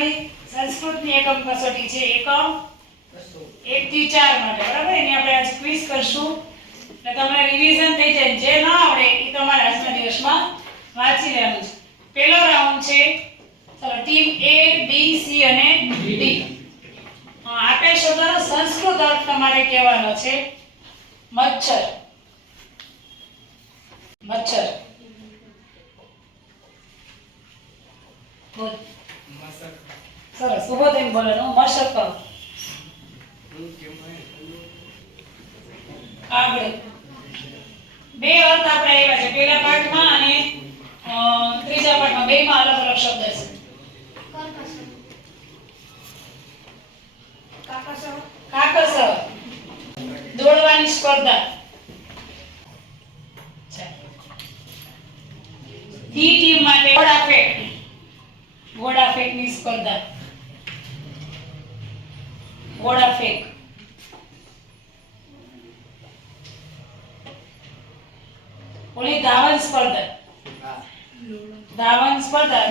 આપણી સંસ્કૃતની એકમ કસોટી છે એકમ 1 થી 4 માટે બરાબર એની આપણે આજે ક્વિઝ કરશું એટલે તમને રિવિઝન થઈ જાય જે ન આવડે એ તમારે આજના દિવસમાં વાંચી લેવાનું છે પહેલો રાઉન્ડ છે ચલો ટીમ A B C અને D આપેલ શબ્દનો સંસ્કૃત અર્થ તમારે કહેવાનો છે મચ્છર મચ્છર બોલ મશક સરસ ઉભો થઈને બોલવાનું મશક આગળ બે અર્થ આપણે આવ્યા છે પહેલા પાઠમાં અને ત્રીજા પાઠમાં બેમાં અલગ અલગ શબ્દ છે કાકસ દોડવાની સ્પર્ધા ડી ટીમ માટે ઘોડા ફેંકની સ્પર્ધા ઘોડા ફેંક ઓલી ધાવન સ્પર્ધા ધાવન સ્પર્ધા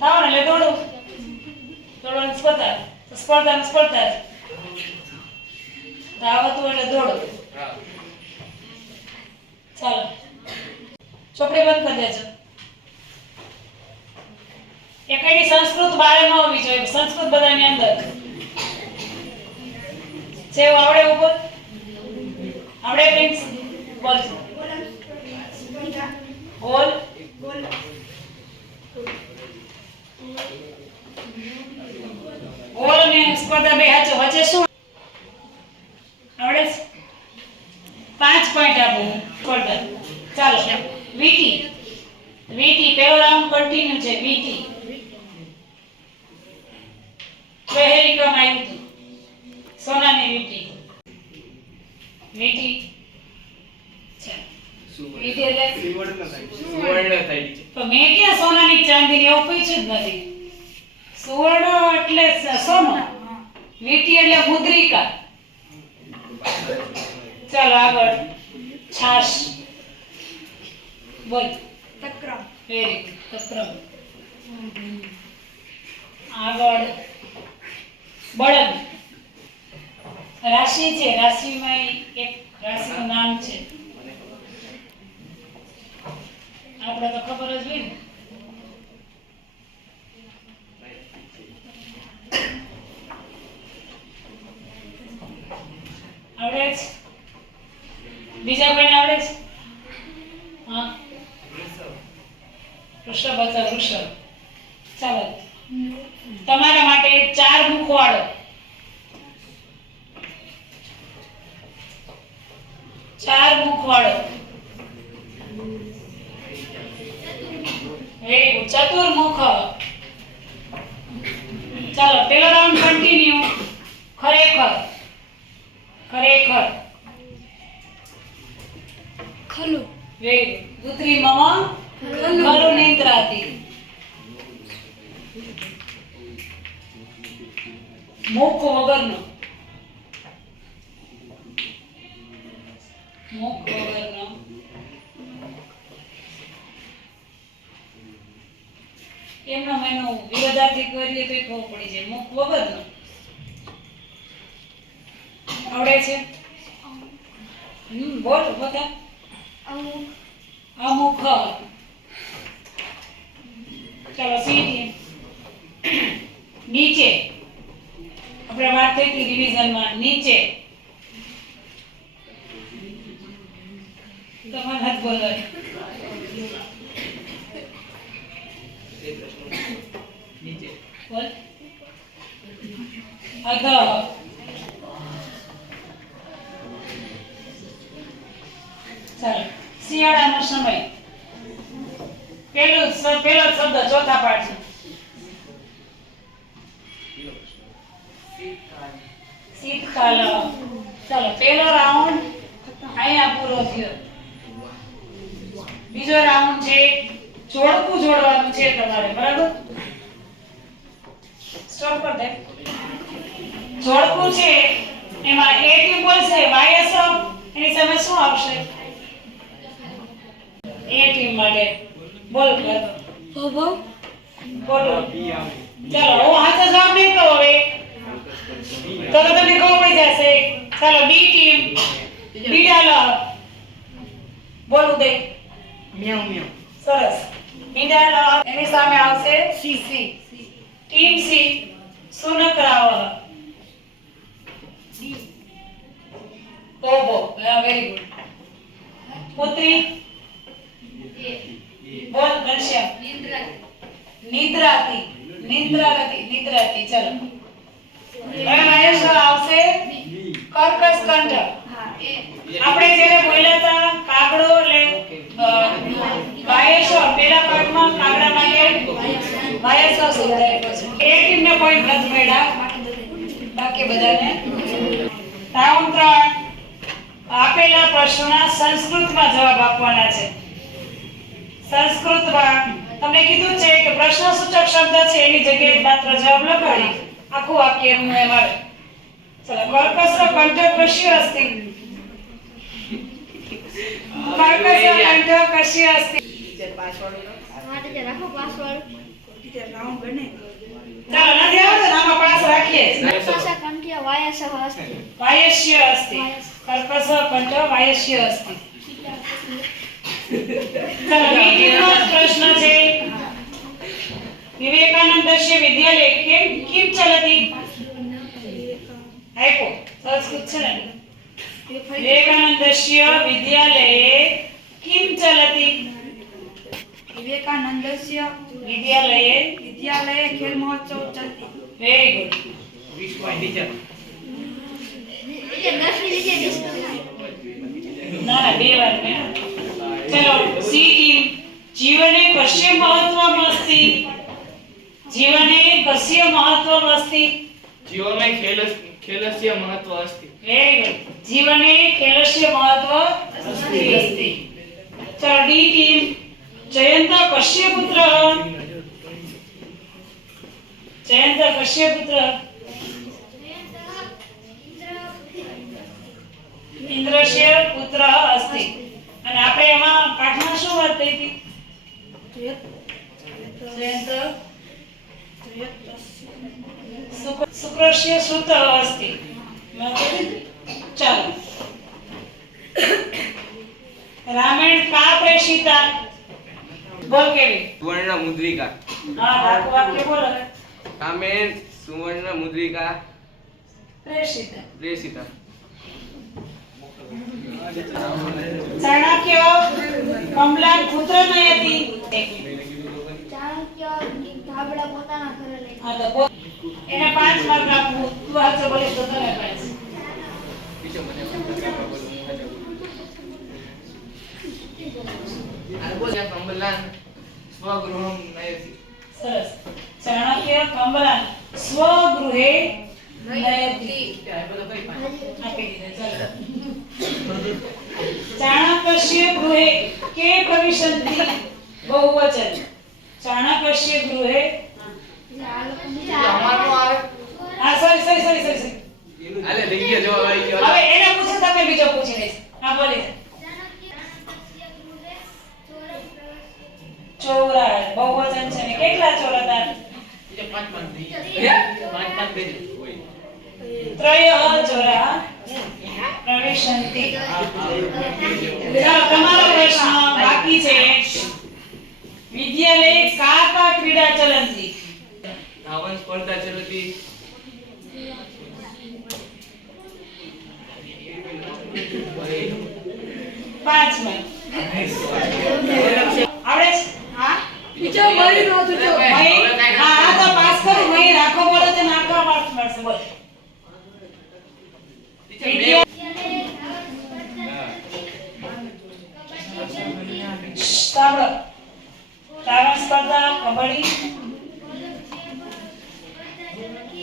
ધાવન એટલે દોડવાની સ્પર્ધા સ્પર્ધા ધાવતું એટલે દોડો ચાલો ચોપડી બંધ કરી દેજો એકડી સંસ્કૃત બારે ન હોવી જોઈએ સંસ્કૃત બધાની અંદર છે આવડે ઉપર આવડે પ્રિન્સ બોલ ગોલ ગોલ ને સ્પર્ધા બે હાચો વચ્ચે શું આવડે 5 પોઈન્ટ આપો સ્પર્ધા ચાલો વીટી પહેલો રાઉન્ડ કન્ટિન્યુ છે વીટી પહેલી ક્રમ આવ્યું હતું સોનાની વીટી વીટી એટલે સુવર્ણ થાય તો મેં ક્યાં સોનાની ચાંદીની એવું પૂછ્યું જ નથી સુવર્ણ એટલે સોનું વીટી એટલે મુદ્રિકા ચાલો આગળ છાશ બોલ તક્રમ વેરી તક્રમ આગળ બળદ રાશિ છે રાશિમાં એક રાશિનું નામ છે આપણે તો ખબર જ હોય ને આવડે છે બીજા કોઈને આવડે છે હા વૃષભ અથવા વૃષભ ચાલો તમારા માટે 4 મુખવાળો 4 મુખવાળો વેરી ગુડ ચતુર્મુખ ચાલો પહેલો રાઉન્ડ કન્ટિન્યુ ખરેખર ખલુ વેરી ગુડ દુત્રી મમ ખલુ નિંદ્રાતી મુખ વગરનો એમનો મેનો વિરોધાર્થી કરીએ તો ખબર પડી જાય મુખ વગરનો આવડે છે બોલ બધા અમુક ચાલો સીધી નીચે આપણે વાત થઈ હતી રિવિઝનમાં નીચે તમારે હાથ બોલવા નીચે બોલ અધ ચાલો શિયાળાનો સમય પહેલો શબ્દ ચોથા પાઠ છે શીતકાલ ચાલો પહેલો રાઉન્ડ અહીંયા પૂરો થયો બીજો રાઉન્ડ છે જોડકું જોડવાનું છે તમારે બરાબર સ્ટોપ કર દે જોડકું છે એમાં એ ટીમ બોલશે વાયસ એની સામે શું આવશે એ ટીમ માટે બોલ કર ભવ બોલો ચાલો હું હાથે જવાબ નહીં કહું હવે તો તમને ખબર પડી જશે ચાલો બી ટીમ બી ડાલો બોલું દે મ્યાઉ મ્યાઉ સરસ બી ડાલો એની સામે આવશે સી સી ટીમ સી સુનકરાવ બોબો વેરી ગુડ પુત્રી બોલ ઘનશ્યામ નિદ્રાતી નિદ્રાતી ચલો હવે મહેશ આવશે કર્કશ કંઠ આપણે જ્યારે બોલ્યા હતા કાગડો એટલે વાયેશ્વ પેલા પાઠમાં કાગડા માટે વાયેશ્વ શબ્દ આપ્યો છે એક ટીમને પોઈન્ટ નથી મળ્યા બાકી બધાને રાઉન્ડ 3 આપેલા પ્રશ્નોના સંસ્કૃતમાં જવાબ આપવાના છે સંસ્કૃતમાં તમને કીધું છે કે પ્રશ્નસૂચક શબ્દ છે એની જગ્યાએ માત્ર જવાબ લખાડી આખું વાક્ય એમનું એમ આવે ચલો કર્કશ કંઠ કશી અસ્તિ કર્કશ કંઠ કશી અસ્તિ ટીચર પાસવર્ડ હા ટીચર રાખો પાસવર્ડ ટીચર રાઉન્ડ બને ચાલો નથી આવતો ને આમાં પાસ રાખીએ કર્કશ કંઠ્ય વાયસઃ અસ્તિ વાયસ્ય અસ્તિ કર્કશ કંઠ વાયસ્ય અસ્તિ ચલો બીજો પ્રશ્ન છે વિવેકાનંદસ્ય વિદ્યાલય કિમ ચલતિ આઈપો સંસ્કૃત છે ને વિવેકાનંદસ્ય વિદ્યાલયે કિમ ચલતિ વિવેકાનંદસ્ય વિદ્યાલયે વિદ્યાલये ખેલ મહોત્સવ ચલતી very good 20 point teacher teacher 10 ની જગ્યાએ 20 ના બે વાર ને ચલો સી ટીમ જીવને કस्य મહત્વમ અસ્તિ जीवने कस्य महत्वम् अस्ति जीवने खेलस्य महत्व अस्ति वेरी गुड जीवने खेलस्य महत्व अस्ति चलो डी टीम जयंत कस्य पुत्रः जयंत कस्य पुत्रः इंद्रस्य पुत्रः अस्ति અને આપણે એમાં પાઠમાં શું વાત થઈ હતી જયંત शुक्रस्य सुतः अस्ति चलो रामायण का प्रेषिता बोल केवी सुवर्ण मुद्रिका हां वाक्य बोलो रामेण सुवर्ण मुद्रिका प्रेषिता प्रेषिता चाणक्य कमला पुत्र नयति ચાણક્ય ધાબળા પોતાના ઘરે લઈ हां तो એને 5 માર્ક આપું તું હાચો બોલે તો તને 5 आर्बोल्या कमलान स्वगृहं नयति સરસ ચાણક્ય કમલા સ્વગૃહે નયતિ આપી દીધા ચાલો ચાણક્ય ગૃહે કે ભવિષ્યંતિ બહુવચન ચાણક્ય ગૃહે અમારનો આવે આ સોરી આલે થઈ ગયો જવાબ આવી ગયો હવે એને પૂછો તમે બીજો પૂછી લઈશ હા બોલી ચોરા બહુવચન છે ને કેટલા ચોર હતા બીજો 5 થઈ ગયો ત્રય ચોરા પ્રવેશંતિ ચાલો તમારો પ્રશ્ન બાકી છે વિદ્યાલય કા ક્રીડા ચલંતી धावन स्पर्धा चलती 5 મિનિટ આવડે છે હા ટીચર મળી નો થતો હા તો પાસ કરી મહી રાખો બોલો તો નાખવા માર્ક્સ મળશે બોલ સાંભળો તારણ સ્પર્ધા કબડ્ડી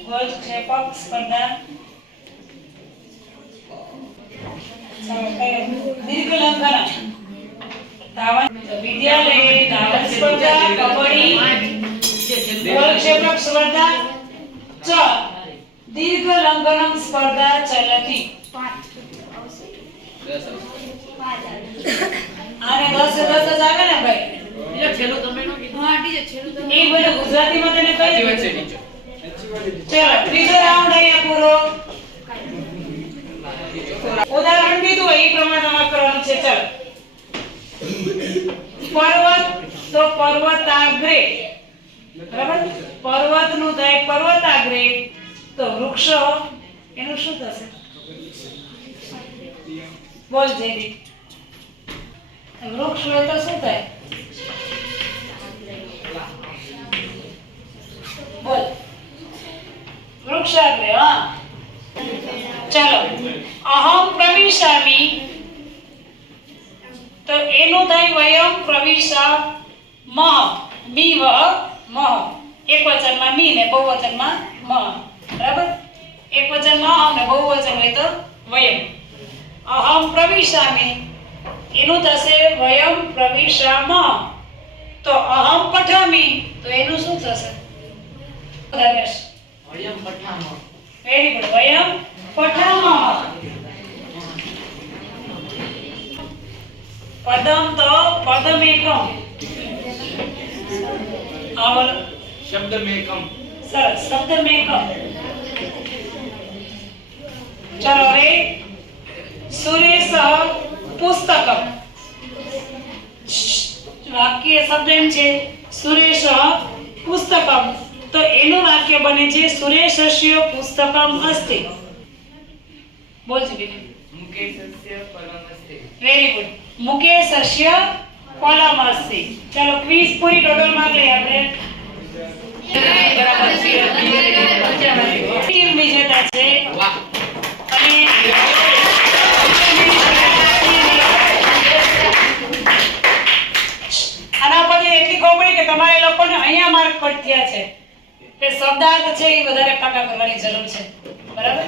ગોલ ક્ષેપક સ્પર્ધા દીર્ઘ લંઘન ધાવન વિદ્યાલય ધાવન સ્પર્ધા કબડ્ડી ગોલ ક્ષેપક સ્પર્ધા ચ દીર્ઘ લંઘન સ્પર્ધા ચલતી આને 10 જ આવે ને ભાઈ હા ટીચર છેલ્લું તો એ બધું ગુજરાતીમાં તેને કઈ સાચી વાત છે રીતે? ટીચર ચલો ત્રીજો રાઉન્ડ અહીંયા પૂરો. ઉદાહરણ દીધું હોય એ પ્રમાણે તમારે કરવાનું છે. ચલો પર્વત તો પર્વતાગ્રે, બરાબર? પર્વતનું થાય પર્વતાગ્રે, તો વૃક્ષ એનું શું થશે? બોલ જયદીપ. વૃક્ષ હોય તો શું થાય? બોલ. વૃક્ષાગ્રે. હા ચલો અહમ પ્રવિશામિ, તો એનું થાય વયમ પ્રવિશામઃ. મી વહ મહ. એક વચનમાં મી ને બહુવચનમાં મહ, બરાબર? એક વચનમાં અહમ ને બહુવચન હોય તો વયમ. અહમ પ્રવિશામિ એનું થશે વયમ પ્રવિશામઃ. તો અહમ પઠામિ તો એનું શું થશે? ધનેશ વયમ પઠામઃ. Very good. વયમ પઠામઃ. પદમ તો પદમેકમ. હા બોલો. શબ્દમેકમ સરસ. શબ્દમેકમ. ચલો રે. સુરેશ પુસ્તકમ. વાક્ય શબ્દ એમ છે સુરેશ પુસ્તકમ, તો એનું વાક્ય બને છે સુરેશસ્ય પુસ્તકમ અસ્તિ. બોલજો બેન. મુકેશસ્ય ફલમસ્તે. Very good. મુકેશસ્ય ફલમ અસ્તિ. ચાલો ક્વિઝ પૂરી. ટોટલ માર્ક લઈએ આપણે. ટીમ વિજેતા છે. વાહ અને આના પરથી એટલી ખબર પડી કે તમારે લોકોને અહીંયા માર્ક કટ થયા છે કે શબ્દાર્થ છે એ વધારે પાકા કરવાની જરૂર છે, બરાબર?